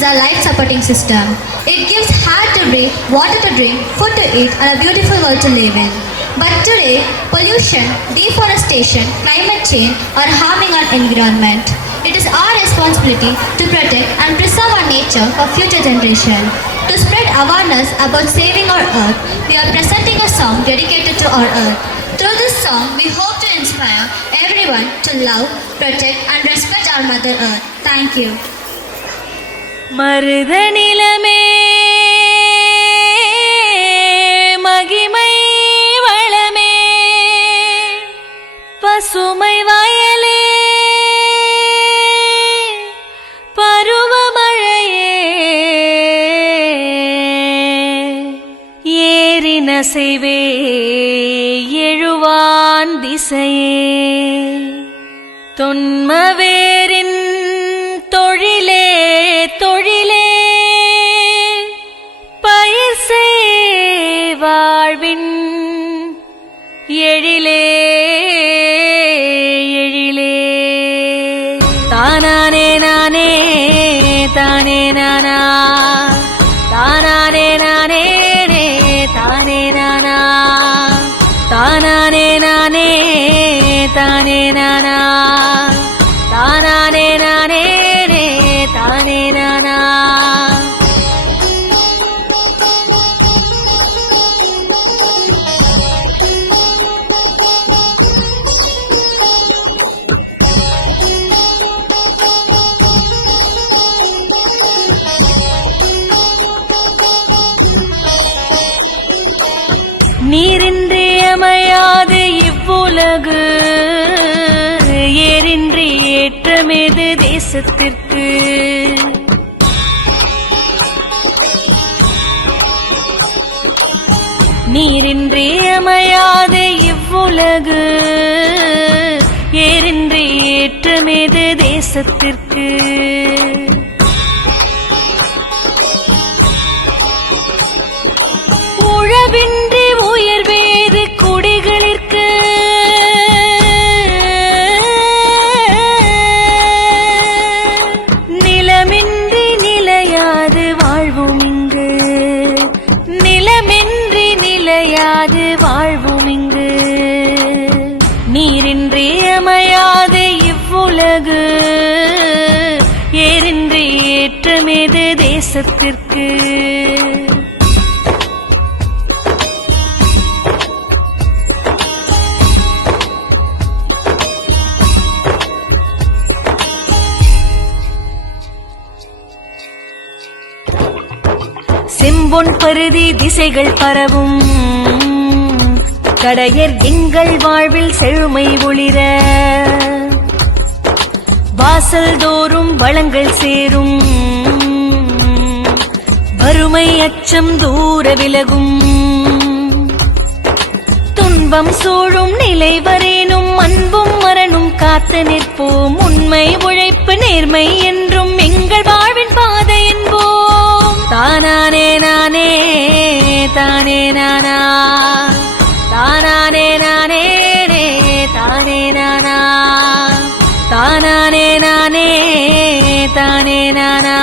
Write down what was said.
is our life supporting system. It gives air to breathe, water to drink, food to eat, and a beautiful world to live in. But today, pollution, deforestation, climate change are harming our environment. It is our responsibility to protect and preserve our nature for future generations. To spread awareness about saving our earth, we are presenting a song dedicated to our earth. Through this song, we hope to inspire everyone to love, protect and respect our Mother Earth. Thank you. மருதநிலமே மகிமை வளமே பசுமை வயலே பருவமழையே ஏரினசைவே எழுவான் திசையே தொன்மவேரின் தொழிலே தொழிலே பயிர் செய் வாழ்வின் எழிலே எழிலே தானானே நானே தானே நானா தானானே நானே தானே நானா தானானே நானே தானே நானா தானானே நானே தானே நானா நீரின்றி அமையாது இவ்வுலகு ஏரின்றி ஏற்றமேது தேசத்திற்கு நீரின்றி அமையாது இவ்வுலகு ஏரின்றி ஏற்றமேது தேசத்திற்கு உழவின்றி உயர்வேது குடிகளிற்கு நிலமின்றி நிலையாது வாழ்வும் இங்கு நிலமின்றி நிலையாது வாழ்வும் இங்கு நீரின்றி அமையாது இவ்வுலகு ஏரின்றி ஏற்றமேது தேசத்திற்கு செம்பொன் பருதி திசைகள் பரவும் கடையர் எங்கள் வாழ்வில் செழுமை ஒளிர வாசல் தோறும் வளங்கள் சேரும் வறுமை அச்சம் தூர விலகும் துன்பம் சூழும் நிலை வரேனும் அன்பும் மரணும் காத்து நிற்போம் உண்மை உழைப்பு நேர்மை என்றும் எங்கள் வாழ்வின் பாதை என்போம் தானானே நானே தானே நானா தானானே நானே தானே நானா தானானே நானே தானே நானா